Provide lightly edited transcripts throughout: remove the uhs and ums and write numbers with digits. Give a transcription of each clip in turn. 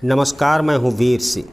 नमस्कार, मैं हूं वीर सिंह।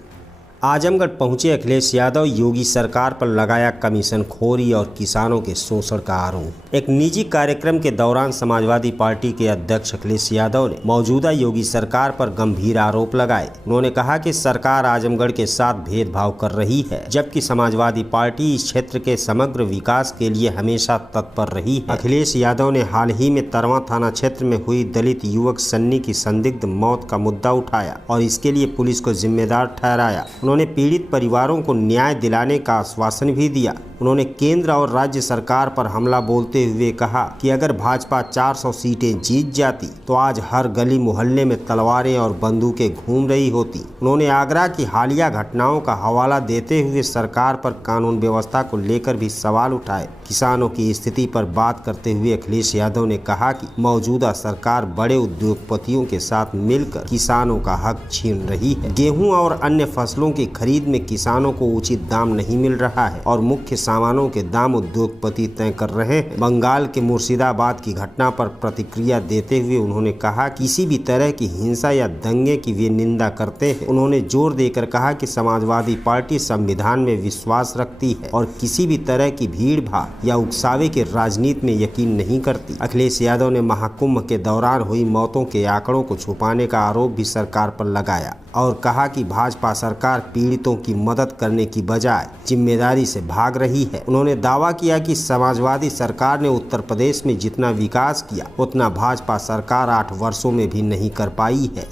आजमगढ़ पहुंचे अखिलेश यादव, योगी सरकार पर लगाया कमीशन खोरी और किसानों के शोषण का आरोप। एक निजी कार्यक्रम के दौरान समाजवादी पार्टी के अध्यक्ष अखिलेश यादव ने मौजूदा योगी सरकार पर गंभीर आरोप लगाए। उन्होंने कहा कि सरकार आजमगढ़ के साथ भेदभाव कर रही है, जबकि समाजवादी पार्टी इस क्षेत्र के समग्र विकास के लिए हमेशा तत्पर रही है। अखिलेश यादव ने हाल ही में तरवा थाना क्षेत्र में हुई दलित युवक सन्नी की संदिग्ध मौत का मुद्दा उठाया और इसके लिए पुलिस को जिम्मेदार ठहराया। उन्होंने पीड़ित परिवारों को न्याय दिलाने का आश्वासन भी दिया। उन्होंने केंद्र और राज्य सरकार पर हमला बोलते हुए कहा कि अगर भाजपा 400 सीटें जीत जाती तो आज हर गली मोहल्ले में तलवारें और बंदूकें घूम रही होती। उन्होंने आगरा की हालिया घटनाओं का हवाला देते हुए सरकार पर कानून व्यवस्था को लेकर भी सवाल उठाए। किसानों की स्थिति पर बात करते हुए अखिलेश यादव ने कहा कि मौजूदा सरकार बड़े उद्योगपतियों के साथ मिलकर किसानों का हक छीन रही है। गेहूं और अन्य फसलों की खरीद में किसानों को उचित दाम नहीं मिल रहा है और मुख्य सामानों के दाम उद्योगपति तय कर रहे हैं। बंगाल के मुर्शिदाबाद की घटना पर प्रतिक्रिया देते हुए उन्होंने कहा किसी भी तरह की हिंसा या दंगे की वे निंदा करते हैं। उन्होंने जोर देकर कहा कि समाजवादी पार्टी संविधान में विश्वास रखती है और किसी भी तरह की भीड़ भाड़ या उकसावे की राजनीति में यकीन नहीं करती। अखिलेश यादव ने महाकुंभ के दौरान हुई मौतों के आंकड़ों को छुपाने का आरोप भी सरकार पर लगाया और कहा कि भाजपा सरकार पीड़ितों की मदद करने की बजाय जिम्मेदारी से भाग रही है। उन्होंने दावा किया कि समाजवादी सरकार ने उत्तर प्रदेश में जितना विकास किया उतना भाजपा सरकार 8 वर्षों में भी नहीं कर पाई है।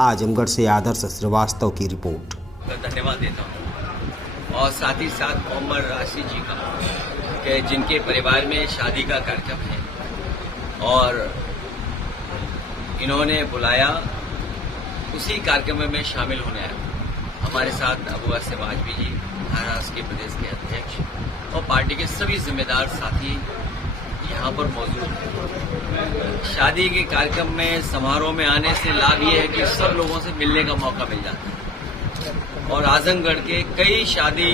आजमगढ़ से आदर्श श्रीवास्तव की रिपोर्ट। धन्यवाद देता हूँ और साथ ही साथ मोहम्मद राशि जी का कि जिनके परिवार में शादी का कार्यक्रम है और इन्होंने बुलाया, उसी कार्यक्रम में शामिल होने आया। हमारे साथ अबू आसिम आजमी जी, महाराष्ट्र के प्रदेश के अध्यक्ष और पार्टी के सभी जिम्मेदार साथी यहाँ पर मौजूद हैं। शादी के कार्यक्रम में समारोह में आने से लाभ ये है कि सब लोगों से मिलने का मौका मिल जाता है और आजमगढ़ के कई शादी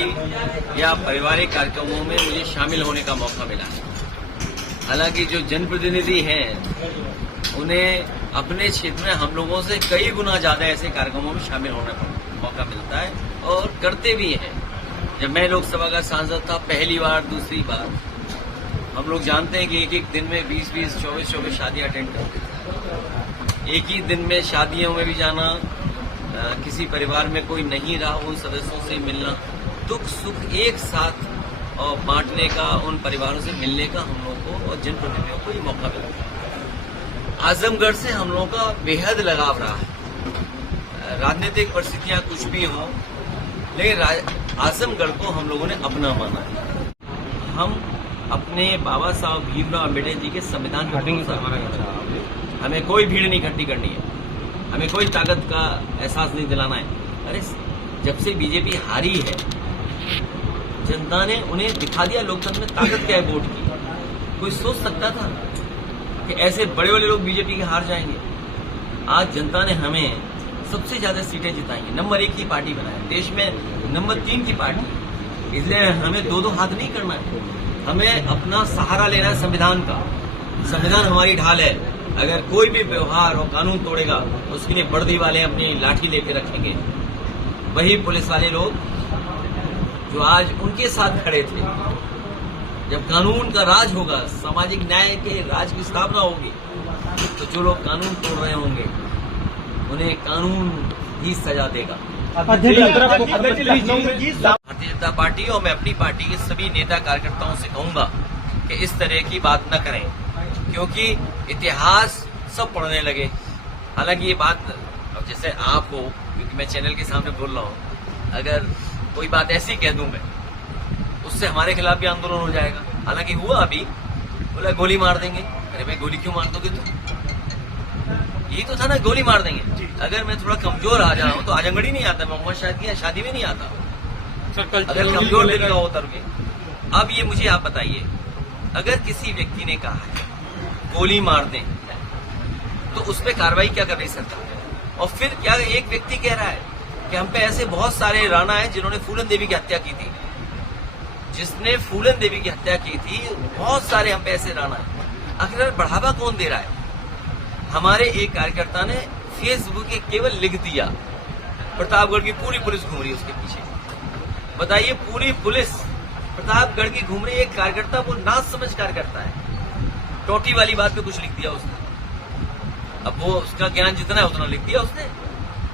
या पारिवारिक कार्यक्रमों में मुझे शामिल होने का मौका मिला। हालांकि जो जनप्रतिनिधि हैं उन्हें अपने क्षेत्र में हम लोगों से कई गुना ज्यादा ऐसे कार्यक्रमों में शामिल होने का मौका मिलता है और करते भी हैं। जब मैं लोकसभा का सांसद था पहली बार, दूसरी बार, हम लोग जानते हैं कि एक दिन में 20-20, 24-24 शादियां अटेंड करते थे। एक ही दिन में शादियों में भी जाना, किसी परिवार में कोई नहीं रहा उन सदस्यों से मिलना, दुख सुख एक साथ और बांटने का, उन परिवारों से मिलने का हम लोगों को और जनप्रतिनिधियों को ये मौका मिलता है। आजमगढ़ से हम लोगों का बेहद लगाव रहा है। राजनीतिक परिस्थितियां कुछ भी हों, लेकिन आजमगढ़ को हम लोगों ने अपना माना है। हम अपने बाबा साहब भीमराव अम्बेडकर जी के संविधान का हमें कोई भीड़ नहीं इकट्ठी करनी है, हमें कोई ताकत का एहसास नहीं दिलाना है। अरे जब से बीजेपी हारी है, जनता ने उन्हें दिखा दिया लोकतंत्र में ताकत क्या है वोट की। कोई सोच सकता था कि ऐसे बड़े बड़े लोग बीजेपी के हार जाएंगे? आज जनता ने हमें सबसे ज्यादा सीटें जिताई हैं, नंबर 1 की पार्टी बनाया, देश में नंबर 3 की पार्टी। इसलिए हमें दो हाथ नहीं करना है, हमें अपना सहारा लेना है संविधान का। संविधान हमारी ढाल है। अगर कोई भी व्यवहार और कानून तोड़ेगा उसके लिए वर्दी वाले अपनी लाठी लेके रखेंगे। वही पुलिस वाले लोग जो आज उनके साथ खड़े थे, जब कानून का राज होगा, सामाजिक न्याय के राज की स्थापना होगी, तो जो लोग कानून तोड़ रहे होंगे उन्हें कानून ही सजा देगा। भारतीय जनता पार्टी और मैं अपनी पार्टी के सभी नेता कार्यकर्ताओं से कहूंगा कि इस तरह की बात न करें, क्योंकि इतिहास सब पढ़ने लगे। हालांकि ये बात अब जैसे आप हो, क्योंकि मैं चैनल के सामने बोल रहा हूँ, अगर कोई बात ऐसी कह दूं मैं, उससे हमारे खिलाफ भी आंदोलन हो जाएगा। हालांकि हुआ अभी, बोला गोली मार देंगे। अरे भाई गोली क्यों मार दोगे तुम? यही तो था ना, गोली मार देंगे। अगर मैं थोड़ा कमजोर आ जाऊं तो आजमगढ़ ही नहीं आता, मोहम्मद शाहिद की शादी में नहीं आता अगर कमजोर दिल का होता रुके। अब ये मुझे आप बताइए, अगर किसी व्यक्ति ने कहा है गोली मार दें तो उस पर कार्रवाई क्या कर रही सरकार? और फिर क्या एक व्यक्ति कह रहा है कि हम पे ऐसे बहुत सारे राणा हैं जिन्होंने फूलन देवी की हत्या की थी, जिसने फूलन देवी की हत्या की थी, बहुत सारे हम पे ऐसे राणा हैं। आखिर बढ़ावा कौन दे रहा है? हमारे एक कार्यकर्ता ने फेसबुक पे केवल लिख दिया प्रतापगढ़ की पूरी पुलिस घूम रही है उसके पीछे। बताइए, पूरी पुलिस प्रतापगढ़ की घूम रही है। एक कार्यकर्ता वो ना समझ कार्यकर्ता है, टोटी वाली बात पे कुछ लिख दिया उसने। अब वो उसका ज्ञान जितना है उतना लिख दिया उसने।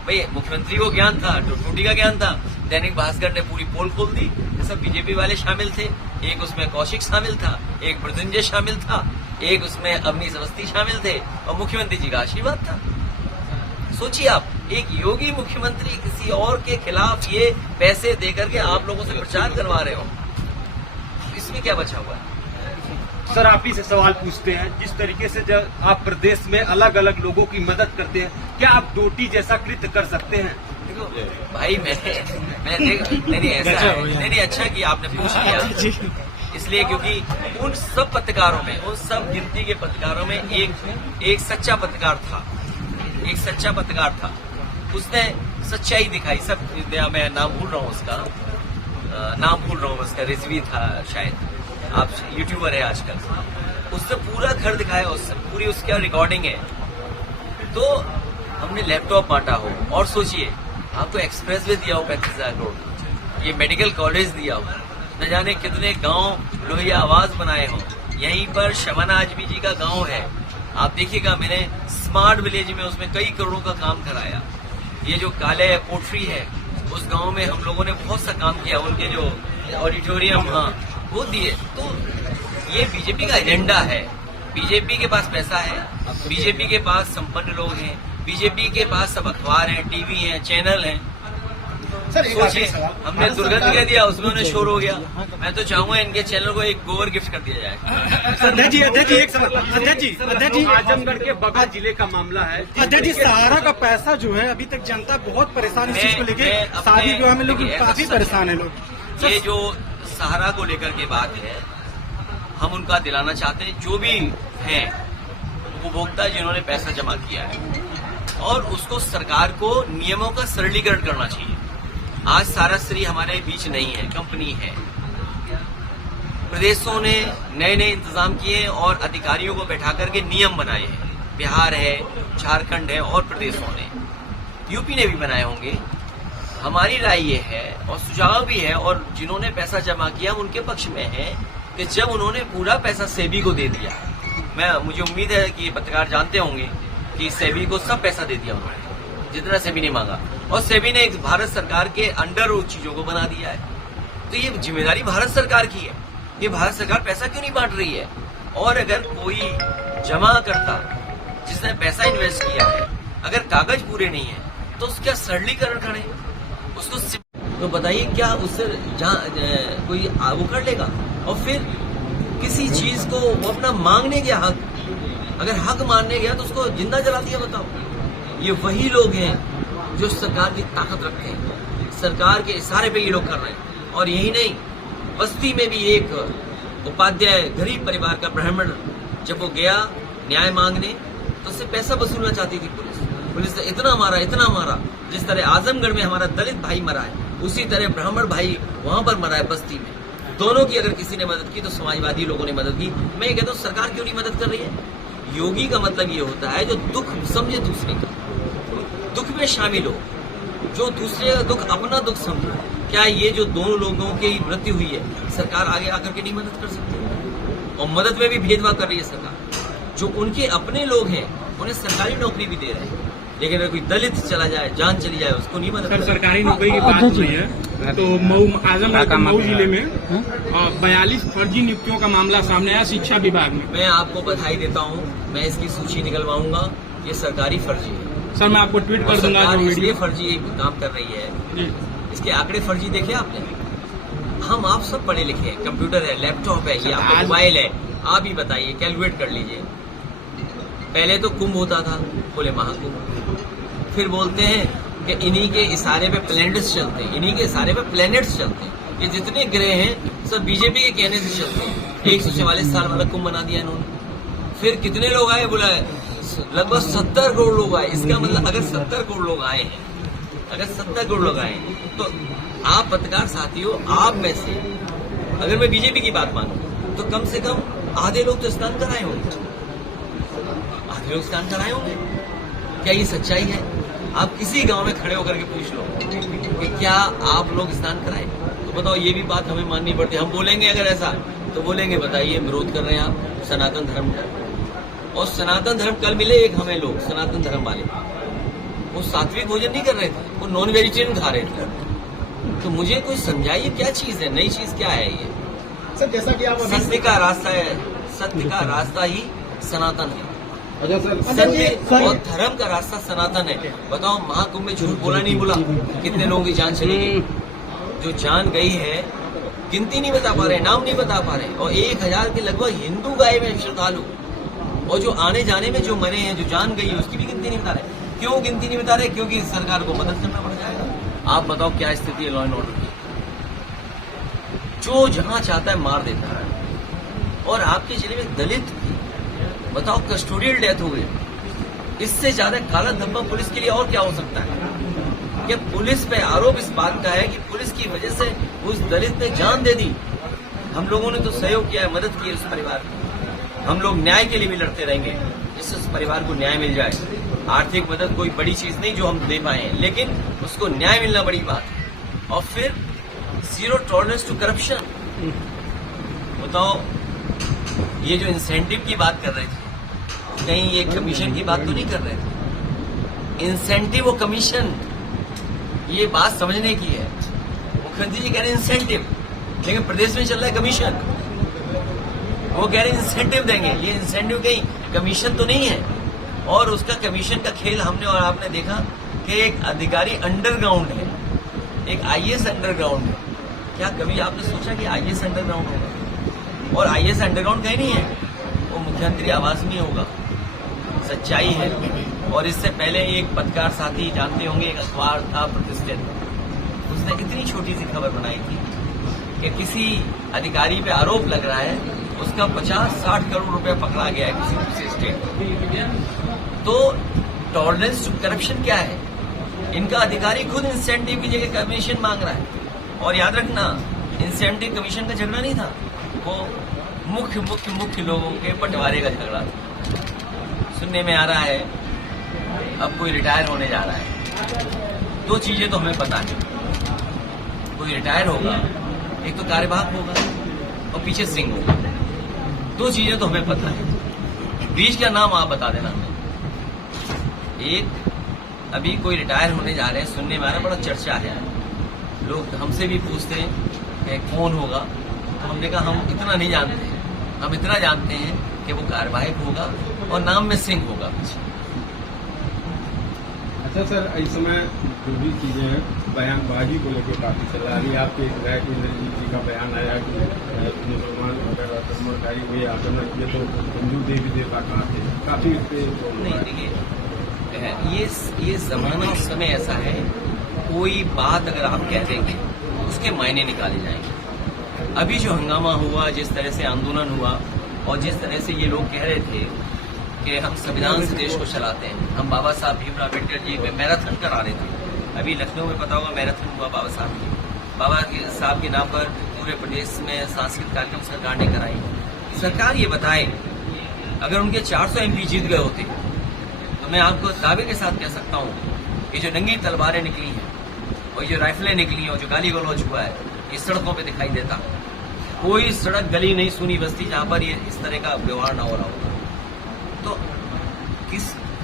भाई मुख्यमंत्री को ज्ञान था, टोटी का ज्ञान था। दैनिक भास्कर ने पूरी पोल खोल दी, सब बीजेपी वाले शामिल थे। एक उसमें कौशिक शामिल था, एक मृत्युंजय शामिल था, एक उसमें अवनीश अवस्थी शामिल थे और मुख्यमंत्री जी का आशीर्वाद था। सोचिए आप, एक योगी मुख्यमंत्री किसी और के खिलाफ ये पैसे देकर के आप लोगों से प्रचार करवा रहे हो, इसमें क्या बचा हुआ है? सर, आप ही से सवाल पूछते हैं, जिस तरीके से जब आप प्रदेश में अलग अलग लोगों की मदद करते हैं, क्या आप डोटी जैसा कृत्य कर सकते हैं? देखो भाई, मैं नहीं ऐसा है, नहीं अच्छा कि आपने पूछ लिया, इसलिए क्योंकि उन सब पत्रकारों में, उन सब गिनती के पत्रकारों में एक सच्चा पत्रकार था, एक सच्चा पत्रकार था। उसने सच्चाई दिखाई। सब मैं नाम भूल रहा हूँ उसका, रिजवी था शायद, आप यूट्यूबर है आजकल। उससे पूरा घर दिखाया, उससे पूरी उसका रिकॉर्डिंग है। तो हमने लैपटॉप बांटा हो, और सोचिए आपको एक्सप्रेस वे दिया हो 35,000 करोड़, ये मेडिकल कॉलेज दिया हो, न जाने कितने गांव लोहिया आवाज बनाए हो। यहीं पर शबाना आजमी जी का गांव है, आप देखिएगा, मैंने स्मार्ट विलेज में उसमें कई करोड़ों का काम कराया। ये जो काले पोट्री है, उस गांव में हम लोगों ने बहुत सा काम किया, उनके जो ऑडिटोरियम वो दिए। तो ये बीजेपी का एजेंडा है। बीजेपी के पास पैसा है, बीजेपी के पास संपन्न लोग हैं, बीजेपी के पास सब अखबार हैं, टीवी हैं, चैनल हैं। सोचिए, हमने दुर्गंध कह दिया, उसमें उन्हें शोर हो गया। मैं तो चाहूंगा इनके चैनल को एक गोबर गिफ्ट कर दिया जाए। अध्यक्ष जी एक सवाल। अध्यक्ष जी, आजमगढ़ के बगहा जिले का मामला है। अध्यक्ष जी, सहारा का पैसा जो है, अभी तक जनता बहुत परेशान है इस चीज को लेके। शादी विवाह में लोग काफी परेशान है लोग। ये जो सहारा को लेकर के बात है, हम उनका दिलाना चाहते हैं, जो भी हैं उपभोक्ता जिन्होंने पैसा जमा किया है, और उसको सरकार को नियमों का सरलीकरण करना चाहिए। आज सारा श्री हमारे बीच नहीं है, कंपनी है। प्रदेशों ने नए नए इंतजाम किए और अधिकारियों को बैठा करके नियम बनाए हैं। बिहार है, झारखंड है, और प्रदेशों ने, यूपी ने भी बनाए होंगे। हमारी राय ये है और सुझाव भी है, और जिन्होंने पैसा जमा किया उनके पक्ष में है कि जब उन्होंने पूरा पैसा सेबी को दे दिया, मुझे उम्मीद है कि पत्रकार जानते होंगे कि सेबी को सब पैसा दे दिया उन्होंने, जितना सेबी ने मांगा, और सेबी ने एक भारत सरकार के अंडर उन चीजों को बना दिया है। तो ये जिम्मेदारी भारत सरकार की है। ये भारत सरकार पैसा क्यों नहीं बांट रही है? और अगर कोई जमा करता जिसने पैसा इन्वेस्ट किया है, अगर कागज पूरे नहीं है तो उसका सरलीकरण करें, उसको तो बताइए, क्या उससे जहाँ कोई वो कर लेगा? और फिर किसी चीज को वो अपना मांगने गया हक, अगर हक मानने गया तो उसको जिंदा जला दिया। बताओ, ये वही लोग हैं जो सरकार की ताकत रखते हैं, सरकार के इशारे पे ये लोग कर रहे हैं। और यही नहीं, बस्ती में भी एक उपाध्याय गरीब परिवार का ब्राह्मण, जब वो गया न्याय मांगने तो उससे पैसा वसूलना चाहती थी पुलिस ने इतना मारा, जिस तरह आजमगढ़ में हमारा दलित भाई मरा है, उसी तरह ब्राह्मण भाई वहां पर मरा है बस्ती में। दोनों की अगर किसी ने मदद की तो समाजवादी लोगों ने मदद की। मैं ये कहता हूँ, सरकार क्यों नहीं मदद कर रही है? योगी का मतलब ये होता है जो दुख समझे दूसरे का, दुख में शामिल हो, जो दूसरे का दुख अपना दुख समझे। क्या ये जो दोनों लोगों की मृत्यु हुई है, सरकार आगे आकर के नहीं मदद कर सकती? और मदद में भी भेदभाव कर रही है सरकार। जो उनके अपने लोग हैं उन्हें सरकारी नौकरी भी दे रहे हैं, लेकिन अगर कोई दलित चला जाए, जान चली जाए, उसको नहीं मदद। सर, सरकारी नौकरी की बात हुई है तो आजमगढ़ के मऊ जिले में 42 फर्जी नियुक्तियों का मामला सामने आया शिक्षा विभाग में। मैं आपको बधाई देता हूँ, मैं इसकी सूची निकलवाऊंगा। ये सरकारी फर्जी है सर, मैं आपको ट्वीट कर दूंगा। इसलिए फर्जी काम कर रही है, इसके आंकड़े फर्जी देखे आपने? हम आप सब पढ़े लिखे हैं, कंप्यूटर है, लैपटॉप है, ये आपका मोबाइल है, आप ही बताइए, कैलकुलेट कर लीजिए। पहले तो कुंभ होता था, बोले महाकुंभ, फिर बोलते हैं कि इन्हीं के इशारे पे प्लैनेट्स चलते हैं, इन्हीं के इशारे पे प्लैनेट्स चलते हैं। ये जितने ग्रह हैं सब बीजेपी के कहने से चलते हैं। 144 साल वाला कुंभ बना दिया इन्होंने। फिर कितने लोग आए? बोला लगभग 70 करोड़ लोग आए। इसका मतलब अगर 70 करोड़ लोग आए हैं, अगर 70 करोड़ लोग आए तो आप पत्रकार साथियों, आप में से अगर मैं बीजेपी की बात मानूं तो कम से कम आधे लोग तो स्नान कराए होंगे, आधे लोग स्नान कराए होंगे। क्या ये सच्चाई है? आप किसी गांव में खड़े होकर के पूछ लो कि क्या आप लोग स्नान कराएं, तो बताओ ये भी बात हमें माननी पड़ती है। हम बोलेंगे अगर ऐसा तो बोलेंगे बताइए विरोध कर रहे हैं आप सनातन धर्म का। और सनातन धर्म कल मिले एक हमें लोग सनातन धर्म वाले, वो सात्विक भोजन नहीं कर रहे थे, वो नॉन वेजिटेरियन खा रहे थे। तो मुझे कोई समझाइए क्या चीज है, नई चीज क्या है ये। सर जैसा कि आप सत्य का रास्ता है, सत्य का रास्ता ही सनातन है। अच्छा सर, सत्य और धर्म का रास्ता सनातन है। बताओ महाकुंभ में झूठ बोला नहीं बोला, कितने लोगों की जान चली गई। जो जान गई है गिनती नहीं बता पा रहे, नाम नहीं बता पा रहे। और 1000 के लगभग हिंदू गए में श्रद्धालु, और जो आने जाने में जो मरे हैं, जो जान गई है, उसकी भी गिनती नहीं बता रहे। क्यों गिनती नहीं बता रहे? क्योंकि सरकार को मदद करना पड़ जाएगा। आप बताओ क्या स्थिति है लॉ एंड ऑर्डर की। जो जहां चाहता है मार देता है। और आपके जिले में दलित बताओ कस्टोडियल डेथ हो गई, इससे ज्यादा काला धब्बा पुलिस के लिए और क्या हो सकता है। ये पुलिस पे आरोप इस बात का है कि पुलिस की वजह से उस दलित ने जान दे दी। हम लोगों ने तो सहयोग किया है, मदद की है उस परिवार की। हम लोग न्याय के लिए भी लड़ते रहेंगे जिससे उस परिवार को न्याय मिल जाए। आर्थिक मदद कोई बड़ी चीज नहीं जो हम दे पाए, लेकिन उसको न्याय मिलना बड़ी बात है। और फिर जीरो टॉलरेंस टू करप्शन। बताओ ये जो इंसेंटिव की बात कर रहे थे, कहीं ये कमीशन की बात तो नहीं कर रहे थे। इंसेंटिव और कमीशन ये बात समझने की है। मुख्यमंत्री जी कह रहे हैं इंसेंटिव, लेकिन प्रदेश में चल रहा है कमीशन। वो कह रहे हैं इंसेंटिव देंगे, ये इंसेंटिव कहीं कमीशन तो नहीं है। और उसका कमीशन का खेल हमने और आपने देखा कि एक अधिकारी अंडरग्राउंड है, एक आईएएस अंडरग्राउंड है। क्या कभी आपने सोचा कि आईएएस अंडरग्राउंड होगा? और आईएएस अंडरग्राउंड कहीं नहीं है, वो मुख्यमंत्री आवास में होगा। सच्चाई है। और इससे पहले एक पत्रकार साथी जानते होंगे, एक अखबार था प्रतिष्ठित, उसने इतनी छोटी सी खबर बनाई थी कि किसी अधिकारी पे आरोप लग रहा है, उसका 50-60 करोड़ रुपया पकड़ा गया है किसी दूसरे स्टेट। तो टॉलरेंस टू करप्शन क्या है? इनका अधिकारी खुद इंसेंटिव की जगह कमीशन मांग रहा है। और याद रखना, इंसेंटिव कमीशन का झगड़ा नहीं था, वो मुख्य लोगों के बंटवारे का झगड़ा था। सुनने में आ रहा है अब कोई रिटायर होने जा रहा है। 2 चीजें तो हमें पता है, कोई रिटायर होगा, एक तो कार्यवाहक होगा और पीछे सिंह होगा। 2 चीजें तो हमें पता है। बीच का नाम आप बता देना हमें। एक अभी कोई रिटायर होने जा रहे हैं, सुनने में आ रहा, बड़ा चर्चा है। लोग हमसे भी पूछते हैं कौन होगा, तो हमने कहा हम इतना नहीं जानते, हम इतना जानते हैं कि वो कार्यवाहक होगा और नाम में सिंह होगा। अच्छा सर, इस समय जो भी चीजें हैं, बयानबाजी को लेकर काफी चल रहा है। आपके विधायक इंद्रजीत जी का बयान आया कि मुसलमान अगर आक्रमणकारी हुए, आक्रमण किए तो हिंदू देवी देवता कहाँ थे। काफी नहीं, देखिए ये जमाना और समय ऐसा है, कोई बात अगर आप कह देंगे उसके मायने निकाले जाएंगे। अभी जो हंगामा हुआ, जिस तरह से आंदोलन हुआ और जिस तरह से ये लोग कह रहे थे कि हम संविधान से देश को चलाते हैं, हम बाबा साहब भीमराव अम्बेडकर जी में मैराथन करा रहे थे। अभी लखनऊ में पता होगा मैराथन हुआ बाबा साहब के नाम पर पूरे प्रदेश में सांस्कृतिक कार्यक्रम सरकार ने कराई। सरकार ये बताए, अगर उनके 400 MP जीत गए होते तो मैं आपको दावे के साथ कह सकता हूँ कि जो नंगी तलवारें निकली हैं और जो राइफलें निकली और जो गाली गलौज हुआ है, इस सड़कों पे दिखाई देता। कोई सड़क गली नहीं सुनी बस्ती जहां पर ये इस तरह का व्यवहार ना हो रहा होगा। तो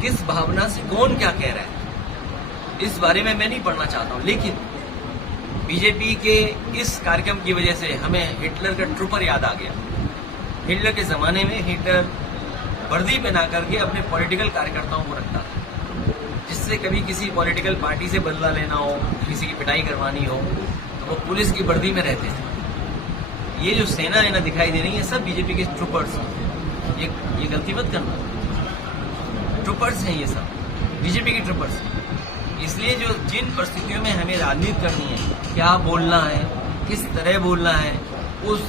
किस भावना से कौन क्या कह रहा है इस बारे में मैं नहीं पढ़ना चाहता हूं, लेकिन बीजेपी के इस कार्यक्रम की वजह से हमें हिटलर का ट्रूपर याद आ गया। हिटलर के जमाने में हिटलर वर्दी पहना करके अपने पॉलिटिकल कार्यकर्ताओं को रखता था, जिससे कभी किसी पॉलिटिकल पार्टी से बदला लेना हो, किसी की पिटाई करवानी हो, तो वो पुलिस की वर्दी में रहते थे। ये जो सेना है ना दिखाई दे रही है, सब बीजेपी के ट्रूपर्स हैं। ये गलती मत करना, ट्रूपर्स हैं ये सब, बीजेपी के ट्रूपर्स। इसलिए जो जिन परिस्थितियों में हमें राजनीति करनी है, क्या बोलना है, किस तरह बोलना है, उस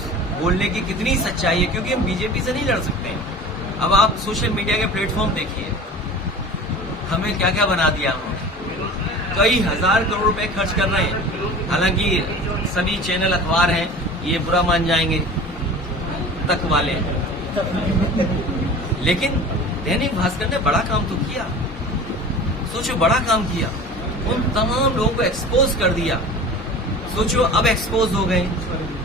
बोलने की कितनी सच्चाई है, क्योंकि हम बीजेपी से नहीं लड़ सकते हैं। अब आप सोशल मीडिया के प्लेटफॉर्म देखिए, हमें क्या क्या बना दिया उन्होंने। कई हजार करोड़ रुपए खर्च कर रहे हैं। हालांकि सभी चैनल अखबार हैं, ये बुरा मान जाएंगे तक वाले, लेकिन दैनिक भास्कर ने बड़ा काम तो किया। सोचो बड़ा काम किया, उन तमाम लोगों को एक्सपोज कर दिया। सोचो अब एक्सपोज हो गए,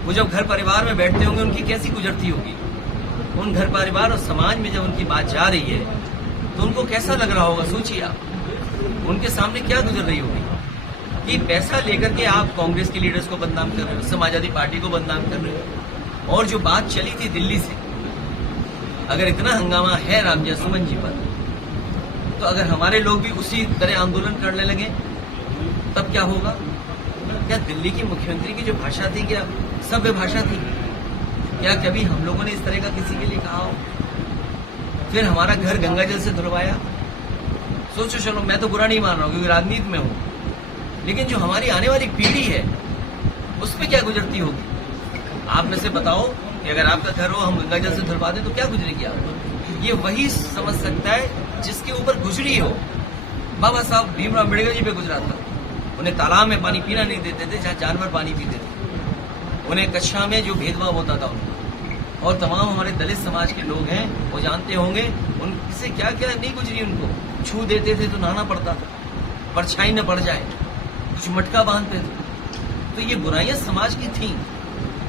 वो जब घर परिवार में बैठते होंगे उनकी कैसी गुजरती होगी। उन घर परिवार और समाज में जब उनकी बात जा रही है तो उनको कैसा लग रहा होगा, सोचिए आप उनके सामने क्या गुजर रही होगी। कि पैसा लेकर के आप कांग्रेस के लीडर्स को बदनाम कर रहे हो, समाजवादी पार्टी को बदनाम कर रहे हो। और जो बात चली थी दिल्ली से, अगर इतना हंगामा है रामजय सुमन जी पर, तो अगर हमारे लोग भी उसी तरह आंदोलन करने लगे तब क्या होगा? क्या दिल्ली की मुख्यमंत्री की जो भाषा थी क्या सभ्य भाषा थी? क्या कभी हम लोगों ने इस तरह का किसी के लिए कहा हो? फिर हमारा घर गंगा जल से धुलवाया। सोचो, चलो मैं तो बुरा नहीं मान रहा हूं क्योंकि राजनीति में हूं, लेकिन जो हमारी आने वाली पीढ़ी है उस पर क्या गुजरती होगी? आप में से बताओ कि अगर आपका घर हो, हम गंगा जल से धुलवा दें तो क्या गुजरेगी आपको? ये वही समझ सकता है जिसके ऊपर गुजरी हो। बाबा साहब भीमराव अम्बेडकर जी पे गुजरा था। उन्हें तालाब में पानी पीना नहीं देते थे जहाँ जानवर पानी पीते थे। उन्हें कक्षा में जो भेदभाव होता था उनको, और तमाम हमारे दलित समाज के लोग हैं वो जानते होंगे उनसे क्या क्या नहीं गुजरी। उनको छू देते थे तो नहाना पड़ता था, परछाई न पड़ जाए, कुछ मटका बांधते थे। तो ये बुराइयां समाज की थी।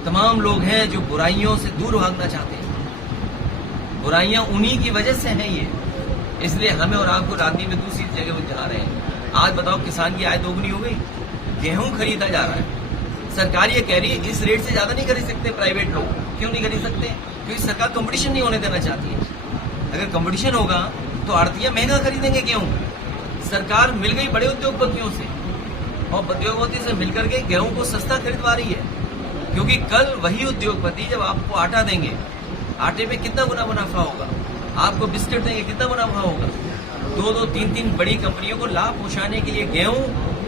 तमाम लोग हैं जो बुराइयों से दूर भागना चाहते हैं। बुराइयां उन्हीं की वजह से हैं ये, इसलिए हमें और आपको राजनीति में दूसरी जगह वो जा रहे हैं। आज बताओ, किसान की आय दोगुनी हो गई, गेहूं खरीदा जा रहा है। सरकार ये कह रही है इस रेट से ज्यादा नहीं खरीद सकते प्राइवेट लोग। क्यों नहीं खरीद सकते? क्योंकि सरकार कंपटीशन नहीं होने देना चाहती है। अगर कंपटीशन होगा तो आड़तियां महंगा खरीदेंगे गेहूं। सरकार मिल गई बड़े उद्योगपतियों से, और उद्योगपति से मिलकर के गेहूं को सस्ता खरीदवा रही है। क्योंकि कल वही उद्योगपति जब आपको आटा देंगे, आटे में कितना गुना मुनाफा होगा, आपको बिस्किट देंगे कितना मुनाफा होगा। 2-2, 3-3 बड़ी कंपनियों को लाभ पहुंचाने के लिए गेहूं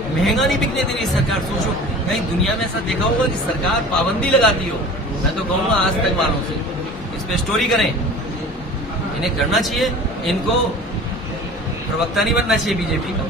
महंगा नहीं बिकने दे रही सरकार। सोचो, कहीं दुनिया में ऐसा देखा होगा कि सरकार पाबंदी लगाती हो? मैं तो कहूंगा आज तक वालों से इस पे स्टोरी करें। इन्हें करना चाहिए, इनको प्रवक्ता नहीं बनना चाहिए बीजेपी का।